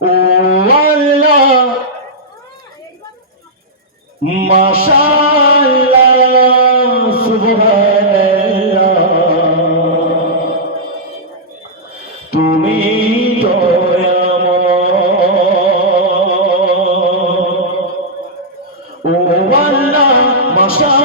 ও আল্লাহ। মাশাআল্লাহ সুবহানাল্লাহ তুমি দয়াময় ও আল্লাহ মাশাআল্লাহ।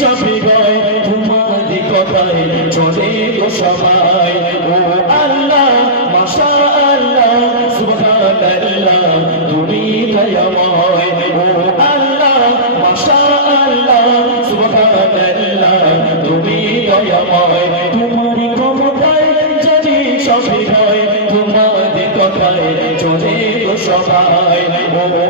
চলি সবে গয় তোমার কথায়? চলে গো সবাই। ও আল্লাহ, মাশাআল্লাহ, সুবহানাল্লাহ, তুমি দয়াময়। ও আল্লাহ, মাশাআল্লাহ, সুবহানাল্লাহ, তুমি দয়াময়। তোমার ক্ষমতায় যদি সবই হয় তোমার কথায় চলে গো সবাই। ও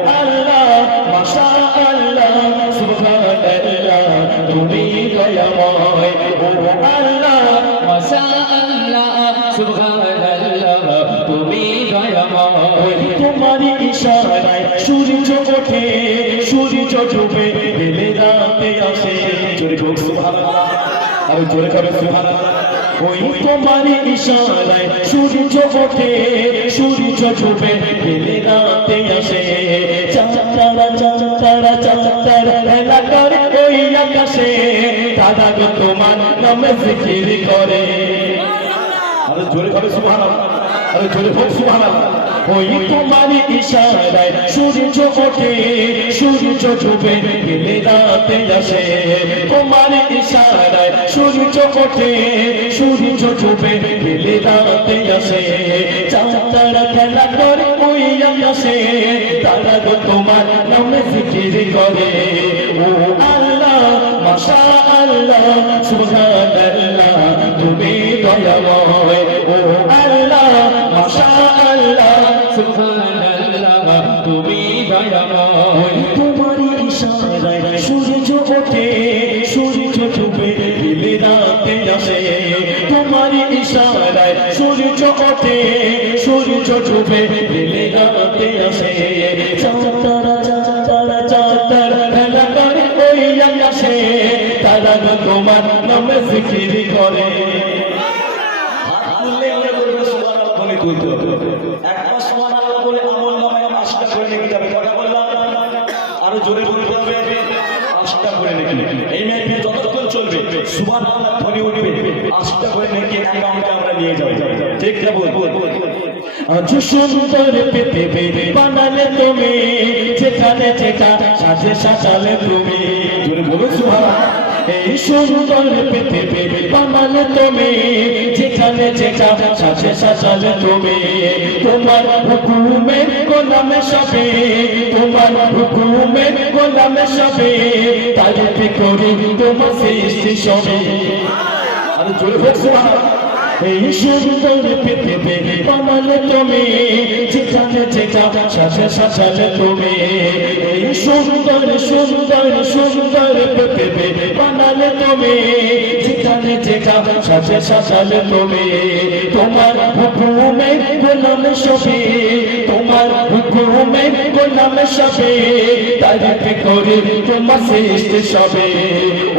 তুমি দয়াময়। তোমার ইশারায় সূর্য ওঠে, সূর্য ডুবে, বেলে রাতে আসে। জোরে হোক সুবহানাল্লাহ। আর জোরে করে সুবহানাল্লাহ। ওই তোমার ইশারায় সূর্য ওঠে, সূর্য ডুবে, বেলে রাতে আসে। চাঁদারা চাঁদারা খেলা করে ওই আকাশে। তারা গো, তোমার নামে জিকির করে। আরে জোরে করে সুবহানাল্লাহ। আরে জোরে হোক সুবহানাল্লাহ। ওই তোমার ইশারায় সূর্য ওঠে, সূর্য ডুবে গেলে রাতে আসে। তোমার ইশারায় সূর্য ওঠে, সূর্য ডুবে গেলে রাতে আসে। চাঁদারা খেলা করে ওই আকাশে তারা গো, তোমার নামে জিকির করে। ও আল্লাহ মাশা আল্লাহ সুবহানাল্লাহ, তুমি দয়াময়। ও আল্লাহ মাশা আল্লাহ সুবহানাল্লাহ, তুমি দয়াময়। তোমারই ইশারায় সূর্য ওঠে। তোমারই ইশারায় সূর্য ওঠে, সূর্য ডুবে দিলে রাতে আসে। তোমার নামে জিকির করে। একবার সুবহানাল্লাহ বলে আমল নামায় বললাম? আরও জোরে আশটা করে নাকি? এই মেয়েটি যতক্ষণ চলবে সুবান ধ্বনি উঠবে, আশটা করে নাকি অ্যাকাউন্টে আমরা নিয়ে যাব। ঠিক না বল? পেতে বানালে তুমি, যেখানে যেটা সাজে সাজালে তুমি। জোরে বলো এই সুন্দর পেতে বানালে তুমি, যেখানে যেটা সাজে সাজালে তুমি। তোমার হুকুমে গোলামে সবে, তোমার হুকুমে গোলামে সবে তারিফ করি তোমার সৃষ্টি সবে। আরে জোরে সুবহানাল্লাহ। এই সুন্দর পৃথিবী বানালে তুমি, যেখানে যেটা সাথে সাজালে তুমি। সুন্দর সুন্দর সুন্দর পৃথিবী বানালে তুমি। যেখানে যেটা সাথে সাজালে তুমি। তোমার হুকুমে গোলাম সবে, তোমার হুকুমে গোলাম সবে। তারিফ করি তোমার সৃষ্টি সবে।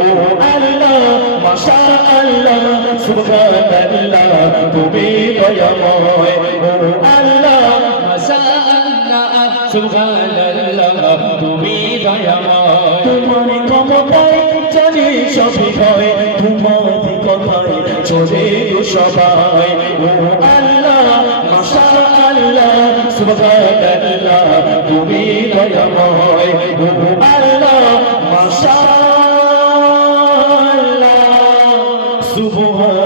ও আল্লাহ মাশা আল্লাহ সুবহানাল্লাহ, তুমি দয়াময়। ও আল্লাহ, মাশাআল্লাহ, সুবহানাল্লাহ। জানি সবই হয় তোমার কথায় চলে গো সবাই। ও আল্লাহ মাশা আল্লাহ সুবহানাল্লাহ, তুমি দয়াময়। ও আল্লাহ মাশা আল্লাহ সুবহান